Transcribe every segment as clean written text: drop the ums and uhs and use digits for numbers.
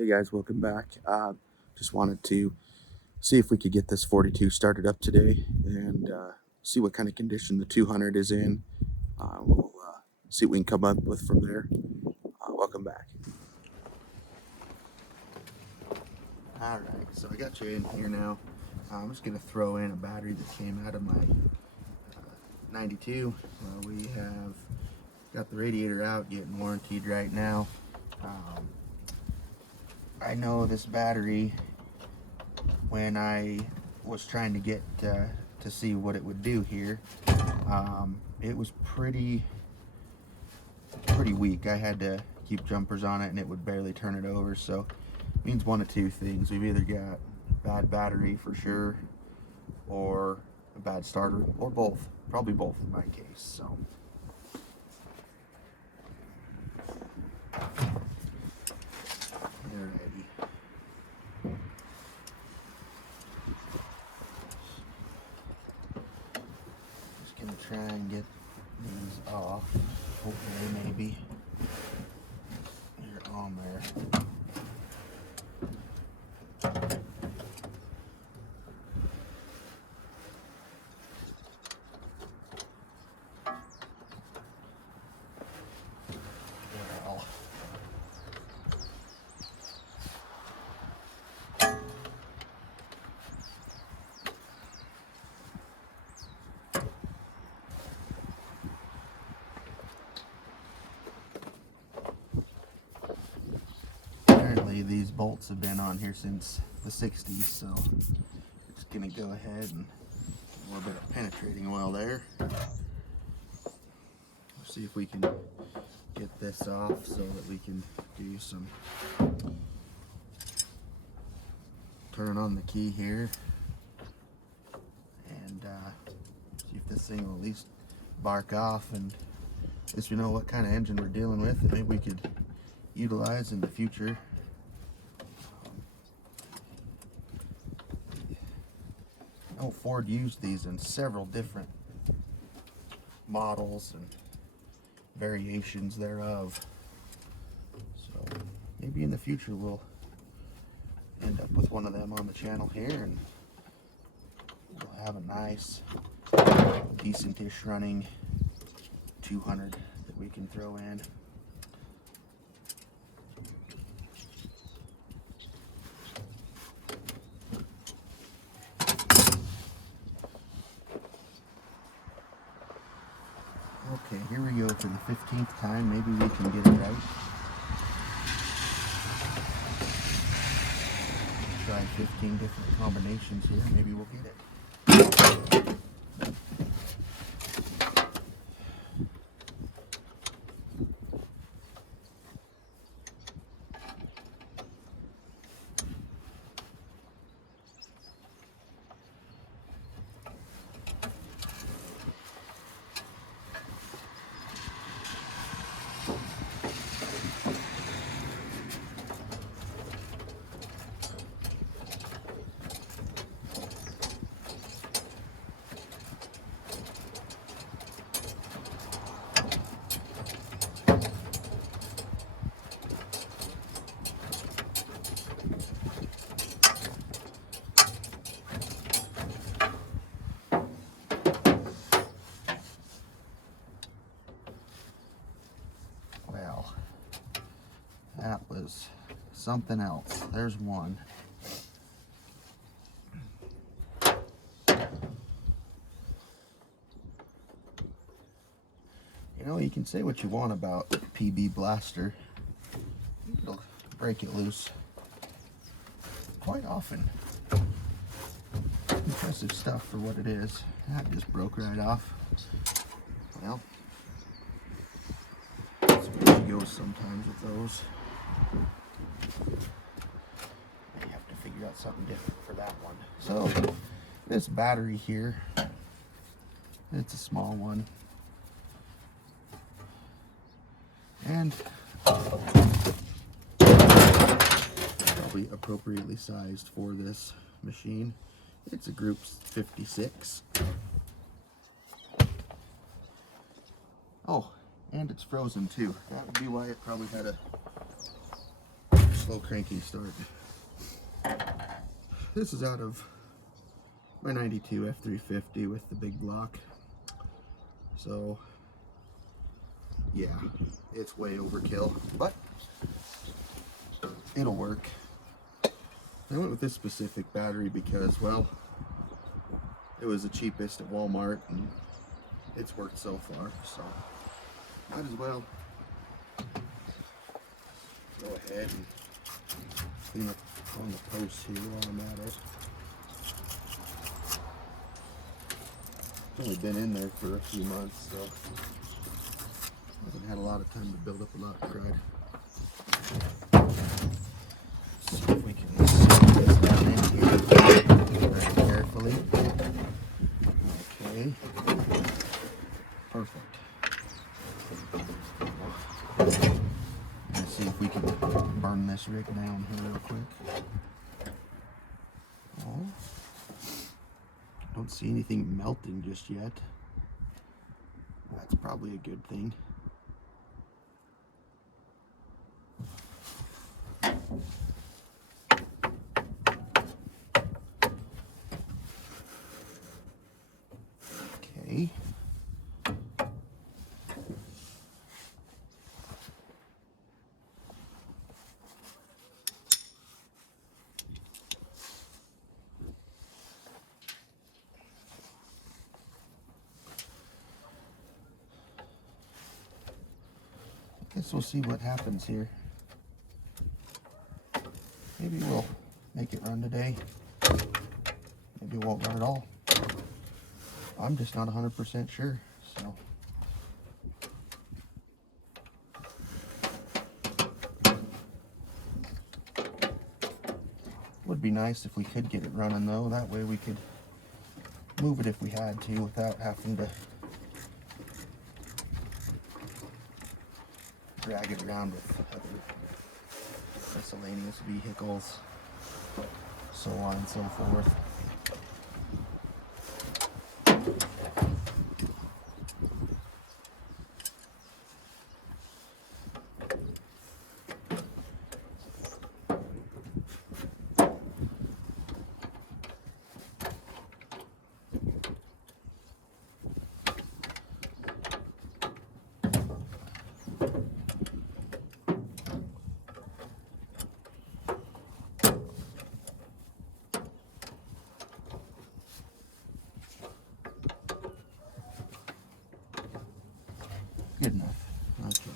Hey guys, welcome back. Just wanted to see if we could get this 42 started up today and see what kind of condition the 200 is in. We'll see what we can come up with from there. Welcome back. All right, so I got you in here now. I'm just going to throw in a battery that came out of my 92. We have got the radiator out, getting warranted right now. I know this battery, when I was trying to get to see what it would do here, it was pretty weak. I had to keep jumpers on it and it would barely turn it over. So it means one of two things: we've either got bad battery for sure, or a bad starter, or both. Probably both in my case. So alrighty. Just gonna try and get these off. Hopefully, maybe they're on there. Well, apparently these bolts have been on here since the 60s, so it's gonna go ahead and a little bit of penetrating oil there. Let's see if we can get this off so that we can do some turn on the key here and see if this thing will at least bark off, and at least we know what kind of engine we're dealing with that maybe we could utilize in the future. I know Ford used these in several different models and variations thereof, so maybe in the future we'll end up with one of them on the channel here, and we'll have a nice decent-ish running 200 that we can throw in. Okay, here we go for the 15th time. Maybe we can get it right. Try 15 different combinations here. Maybe we'll get it. Well, that was something else. There's one. You know, you can say what you want about PB Blaster. It'll break it loose quite often. Impressive stuff for what it is. That just broke right off. Well, that's where she goes sometimes with those. You have to figure out something different for that one. So, this battery here, it's a small one. And probably appropriately sized for this machine. It's a Group 56. Oh, and it's frozen too. That would be why it probably had a slow cranking start. This is out of my 92 F350 with the big block. So yeah, it's way overkill, but it'll work. I went with this specific battery because, well, it was the cheapest at Walmart and it's worked so far, so might as well go ahead and clean up on the posts here while I'm at it. It's only been in there for a few months, so haven't had a lot of time to build up a lot of crud. See if we can set this down in here very carefully. Okay. Perfect. Let's see if we can burn this rig down here real quick. Oh. Don't see anything melting just yet. That's probably a good thing. Okay. Guess we'll see what happens here. Maybe we'll make it run today. Maybe it won't run at all. I'm just not 100% sure, so. Would be nice if we could get it running though. That way we could move it if we had to without having to drag it around with other miscellaneous vehicles, so on and so forth. Good enough. Okay.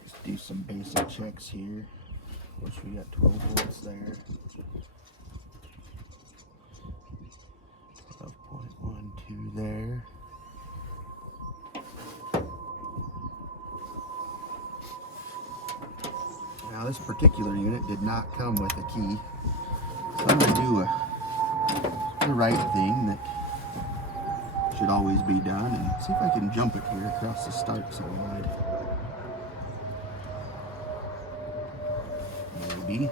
Let's do some basic checks here. Which we got 12 volts there. 12.12 there. Now this particular unit did not come with a key, so I'm going to do the right thing that should always be done and see if I can jump it here across the start solenoid. Maybe.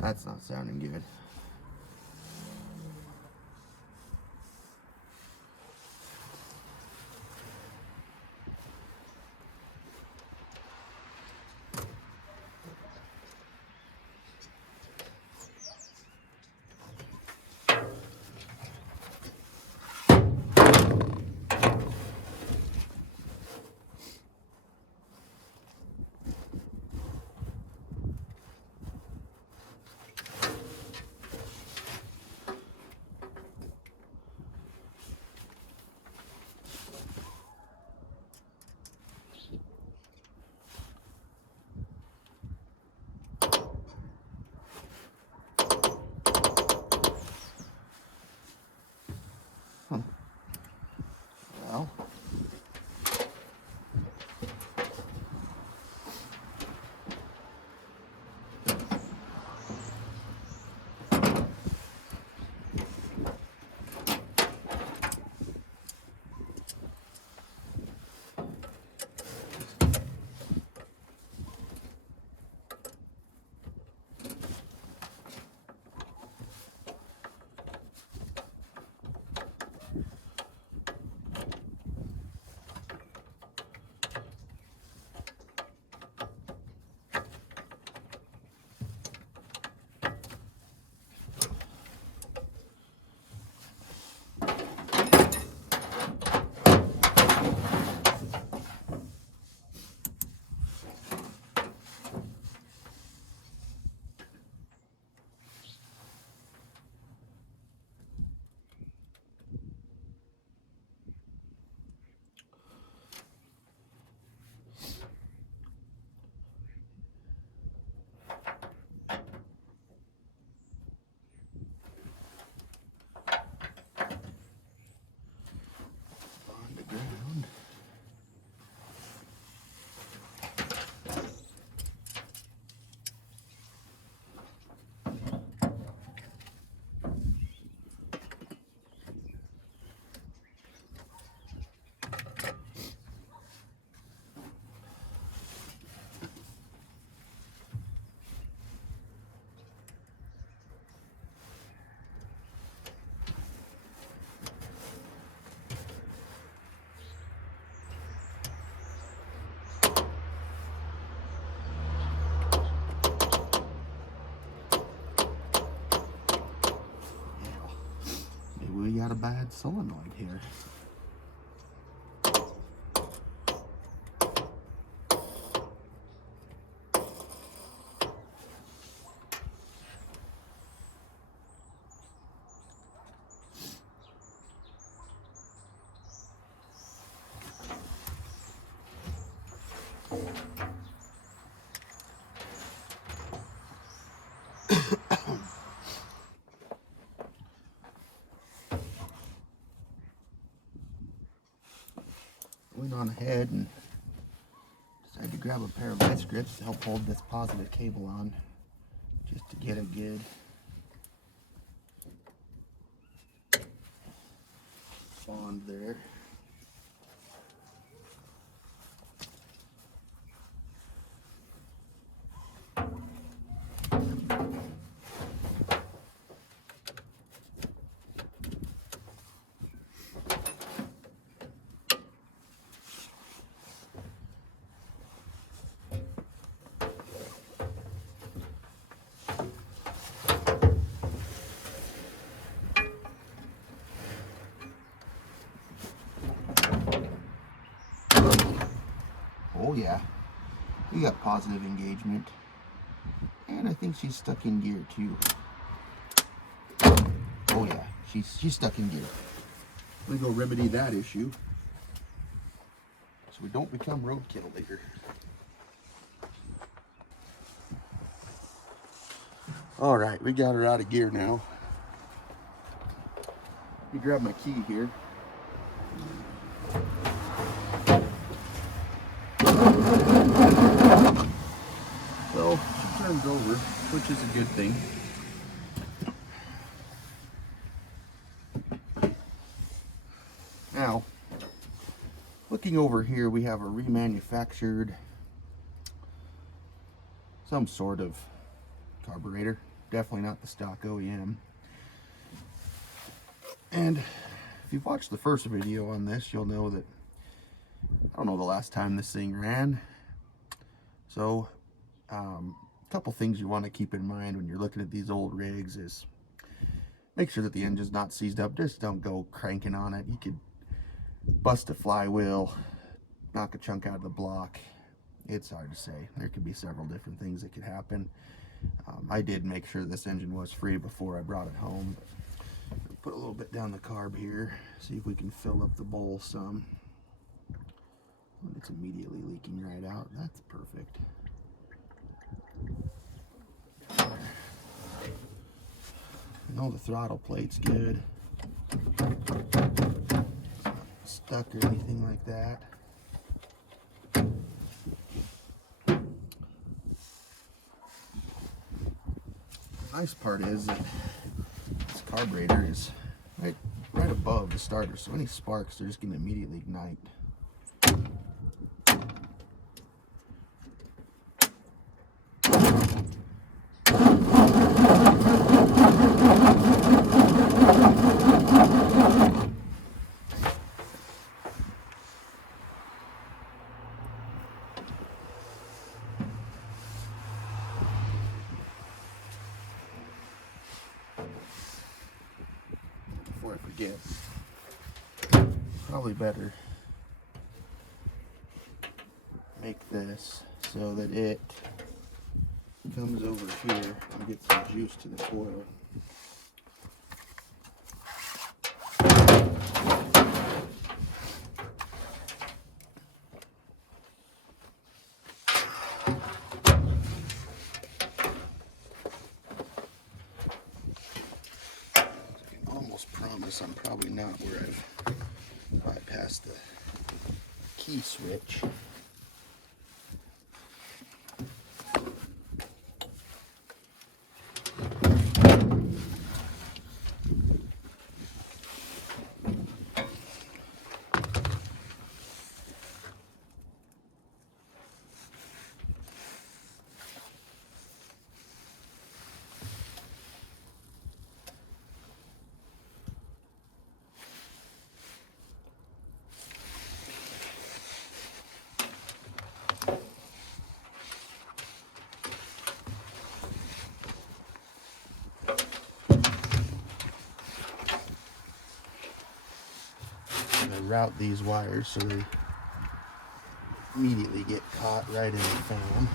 That's not sounding good. bad solenoid here. Went on ahead and decided to grab a pair of vice grips to help hold this positive cable on, just to get a good bond there. Oh yeah, we got positive engagement, and I think she's stuck in gear too. Oh yeah, she's stuck in gear. We go remedy that issue so we don't become roadkill later. All right, we got her out of gear now. Let me grab my key here. So she turns over, which is a good thing. Now, looking over here, we have a remanufactured, some sort of carburetor. Definitely not the stock OEM. And if you've watched the first video on this, you'll know that I don't know the last time this thing ran. So, a couple things you want to keep in mind when you're looking at these old rigs is make sure that the engine's not seized up. Just don't go cranking on it. You could bust a flywheel, knock a chunk out of the block. It's hard to say. There could be several different things that could happen. I did make sure this engine was free before I brought it home. Put a little bit down the carb here, see if we can fill up the bowl some. It's immediately leaking right out. That's perfect. I know the throttle plate's good. It's not stuck or anything like that. The nice part is that this carburetor is right above the starter, so any sparks are just going to immediately ignite. Before I forget, probably better make this so that it comes over here and gets some juice to the coil. I'm probably not where I've bypassed the key switch. going to route these wires so they immediately get caught right in the fan.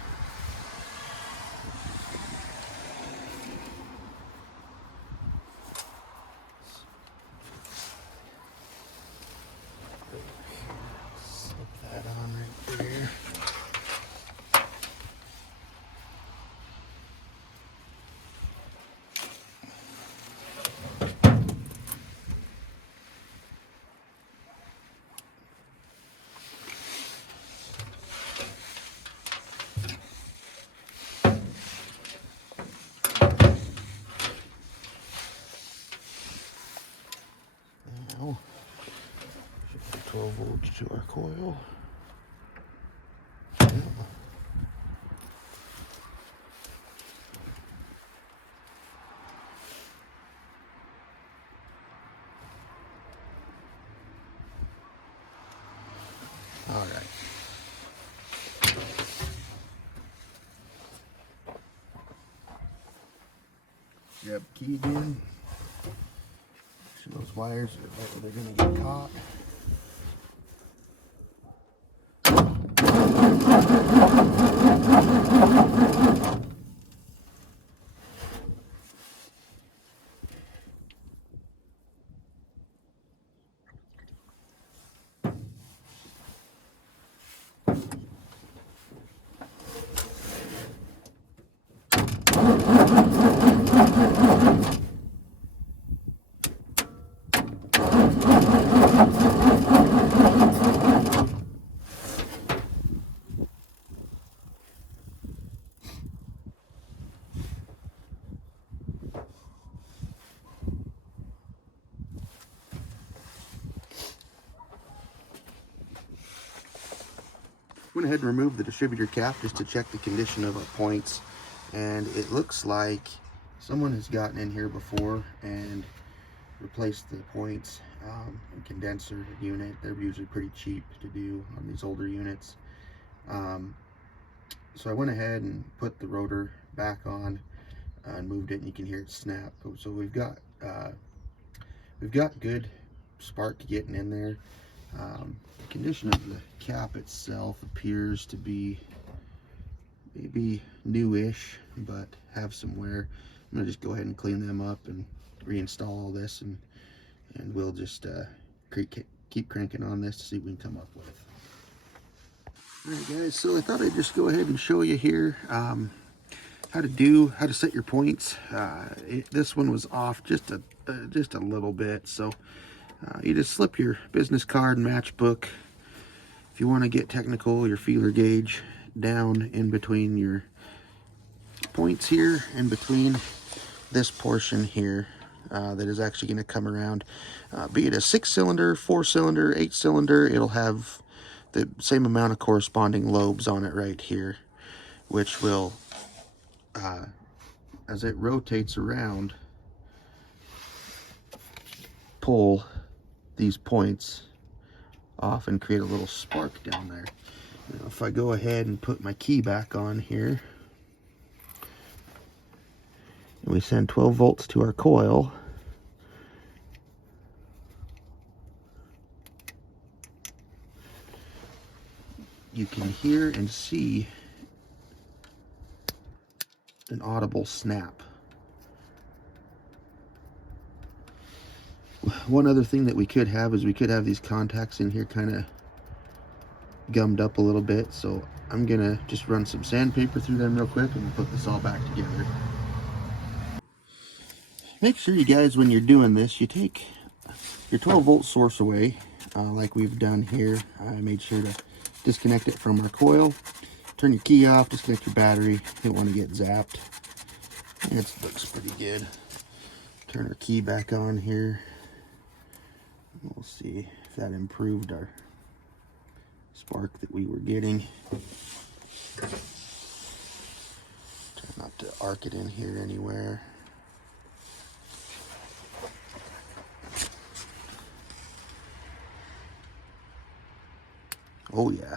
Slip that on right there. Now, 12 volts to our coil. All right. Grab the key again. So those wires are right where they're going to get caught. Went ahead and removed the distributor cap just to check the condition of our points, and it looks like someone has gotten in here before and replaced the points and condenser unit. They're usually pretty cheap to do on these older units. So I went ahead and put the rotor back on and moved it, and you can hear it snap. So we've got good spark getting in there. The condition of the cap itself appears to be maybe newish, but have some wear. I'm gonna just go ahead and clean them up and reinstall all this, and we'll just keep cranking on this to see what we can come up with. All right, guys, so I thought I'd just go ahead and show you here how to set your points. This one was off just a little bit, so you just slip your business card and matchbook. If you want to get technical, your feeler gauge down in between your points here, in between this portion here that is actually going to come around. Be it a 6-cylinder, 4-cylinder, 8-cylinder, it'll have the same amount of corresponding lobes on it right here, which will, as it rotates around, pull these points off and create a little spark down there. Now, if I go ahead and put my key back on here, and we send 12 volts to our coil, you can hear and see an audible snap. One other thing that we could have is we could have these contacts in here kind of gummed up a little bit, so I'm gonna just run some sandpaper through them real quick and put this all back together. Make sure you guys, when you're doing this, you take your 12 volt source away, like we've done here. I made sure to disconnect it from our coil, turn your key off, disconnect your battery. Don't want to get zapped. It looks pretty good. Turn our key back on here. We'll see if that improved our spark that we were getting. Try not to arc it in here anywhere. Oh yeah. I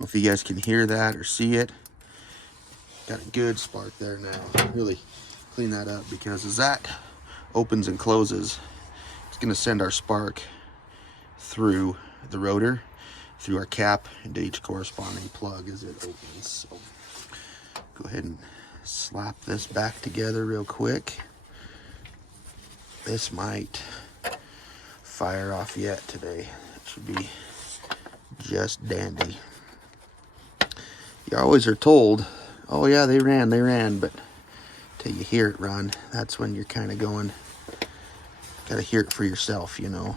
don't know if you guys can hear that or see it. Got a good spark there now. Really clean that up, because as that opens and closes, it's going to send our spark through the rotor, through our cap, into each corresponding plug as it opens. So go ahead and slap this back together real quick. This might fire off yet today. It should be just dandy. You always are told, oh yeah, they ran, but till you hear it run, that's when you're kind of going, gotta hear it for yourself, you know.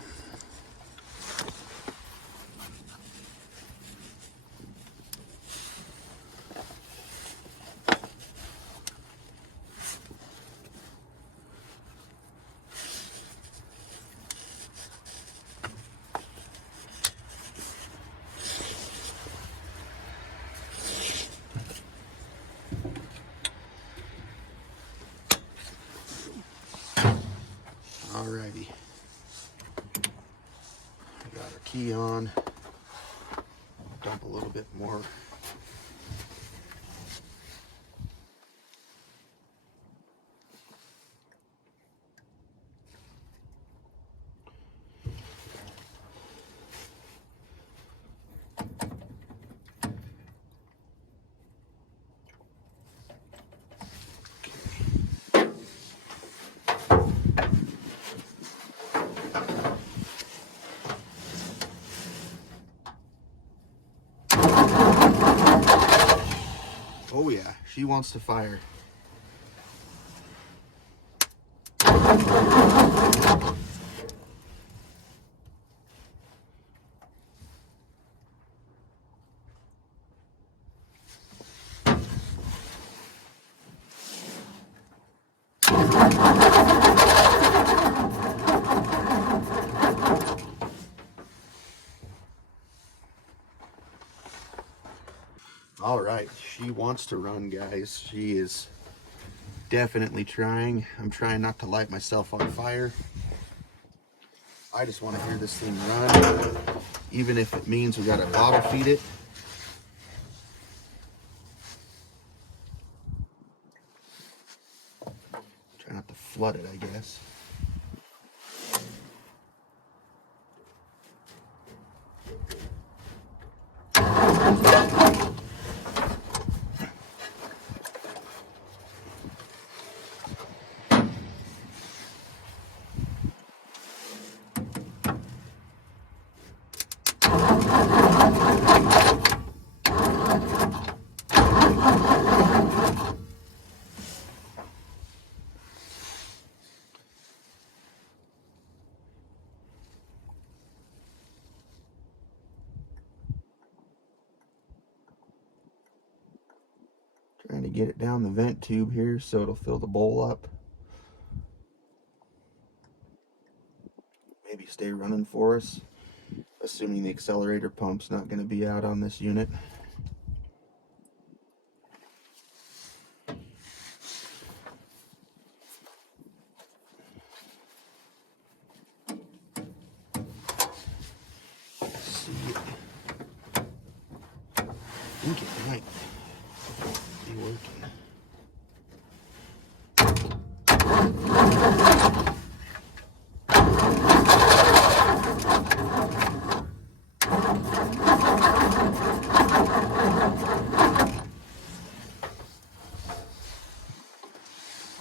Alrighty, got our key on. Dump a little bit more. Oh yeah, she wants to fire. All right, she wants to run, guys. She is definitely trying. I'm trying not to light myself on fire. I just want to hear this thing run, even if it means we got to bottle feed it. Try not to flood it, I guess. Trying to get it down the vent tube here so it'll fill the bowl up. Maybe stay running for us, assuming the accelerator pump's not going to be out on this unit. I think it might be working.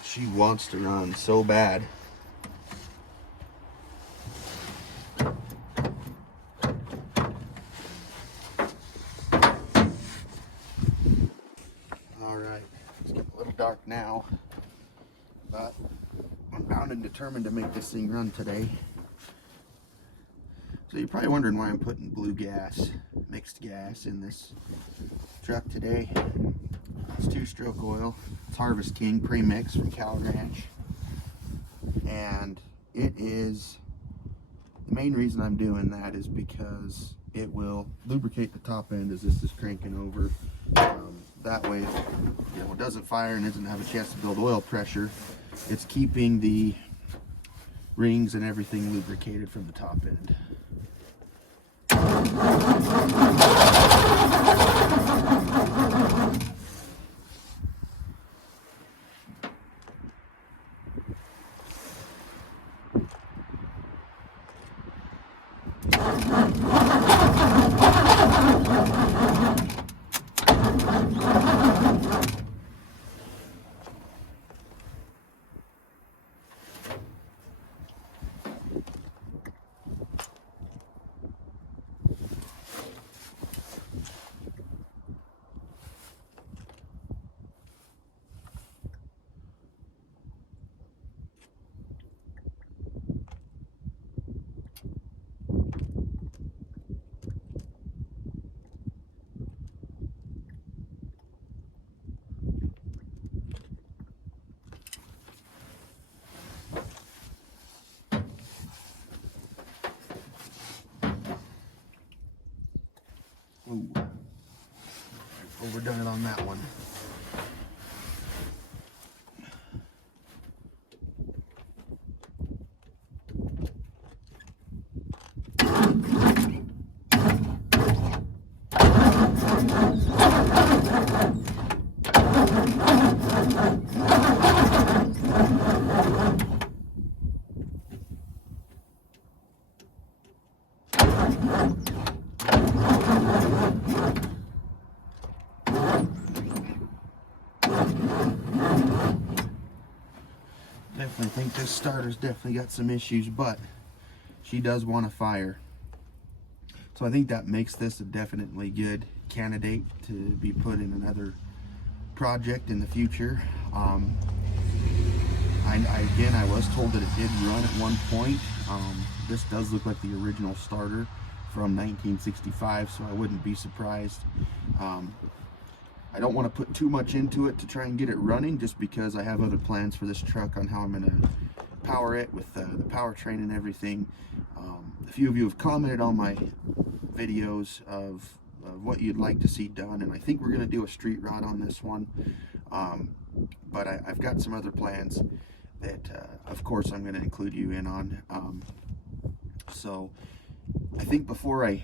She wants to run so bad. Alright, it's getting a little dark now, but I'm bound and determined to make this thing run today. So you're probably wondering why I'm putting blue gas, mixed gas, in this truck today. It's 2-stroke oil. It's Harvest King Premix from Cal Ranch. And it is, the main reason I'm doing that is because it will lubricate the top end as this is cranking over. That way, it doesn't fire and doesn't have a chance to build oil pressure. It's keeping the rings and everything lubricated from the top end. Ooh, overdone it on that one. Definitely think this starter's definitely got some issues, but she does want to fire. So I think that makes this a definitely good candidate to be put in another project in the future. Again, I was told that it did run at one point. This does look like the original starter from 1965, so I wouldn't be surprised. I don't want to put too much into it to try and get it running, just because I have other plans for this truck on how I'm going to power it with the powertrain and everything. A few of you have commented on my videos of what you'd like to see done, and I think we're going to do a street rod on this one. But I've got some other plans that, of course, I'm going to include you in on. So I think before I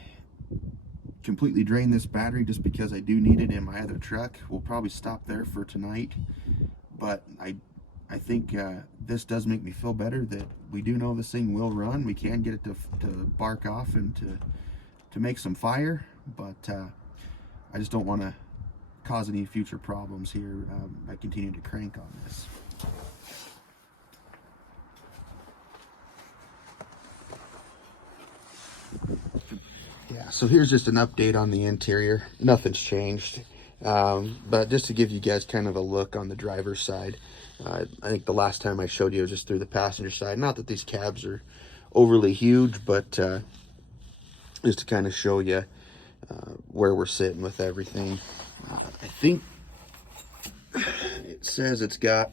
completely drain this battery, just because I do need it in my other truck, we'll probably stop there for tonight. But I think this does make me feel better that we do know this thing will run. We can get it to bark off and to make some fire, but I just don't want to cause any future problems here by continuing to crank on this. Yeah, so here's just an update on the interior. Nothing's changed, but just to give you guys kind of a look on the driver's side. I think the last time I showed you was just through the passenger side. Not that these cabs are overly huge, but just to kind of show you where we're sitting with everything. I think it says it's got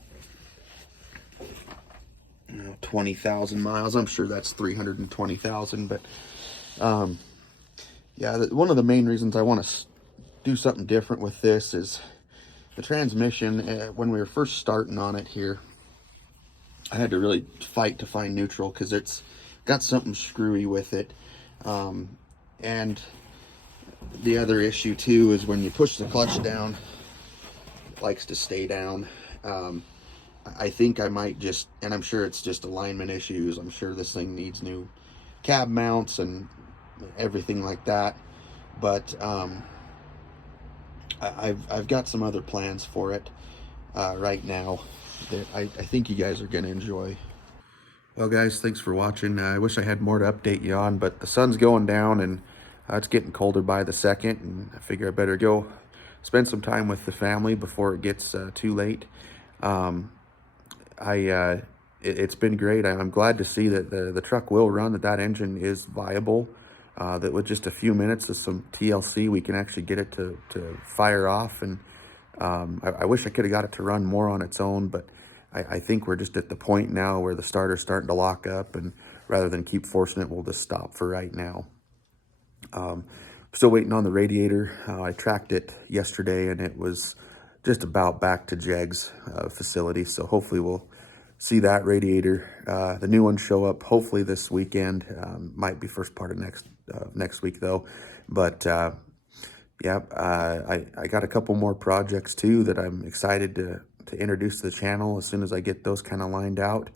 20,000 miles. I'm sure that's 320,000, but yeah, one of the main reasons I want to do something different with this is the transmission. When we were first starting on it here, I had to really fight to find neutral because it's got something screwy with it. And the other issue too is when you push the clutch down, it likes to stay down. I think I might just, and I'm sure it's just alignment issues. I'm sure this thing needs new cab mounts and everything like that. But I've got some other plans for it right now that I think you guys are going to enjoy. Well, guys, thanks for watching. I wish I had more to update you on, but the sun's going down and it's getting colder by the second, and I figure I better go spend some time with the family before it gets too late. It's been great. I'm glad to see that the truck will run, that engine is viable, that with just a few minutes of some TLC, we can actually get it to fire off. And I wish I could have got it to run more on its own, but I think we're just at the point now where the starter's starting to lock up, and rather than keep forcing it, we'll just stop for right now. Still waiting on the radiator. I tracked it yesterday and it was just about back to Jeg's facility. So hopefully we'll see that radiator, the new one, show up hopefully this weekend. Might be first part of next week though. But yeah, I got a couple more projects too that I'm excited to introduce to the channel as soon as I get those kind of lined out.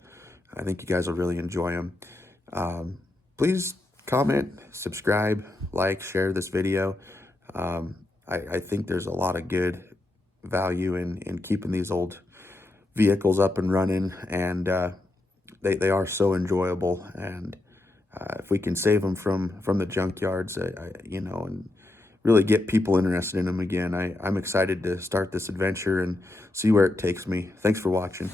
I think you guys will really enjoy them. Please comment, subscribe, like, share this video. I think there's a lot of good value in keeping these old vehicles up and running, and they are so enjoyable. And if we can save them from the junkyards, you know, and really get people interested in them again, I'm excited to start this adventure and see where it takes me. Thanks for watching.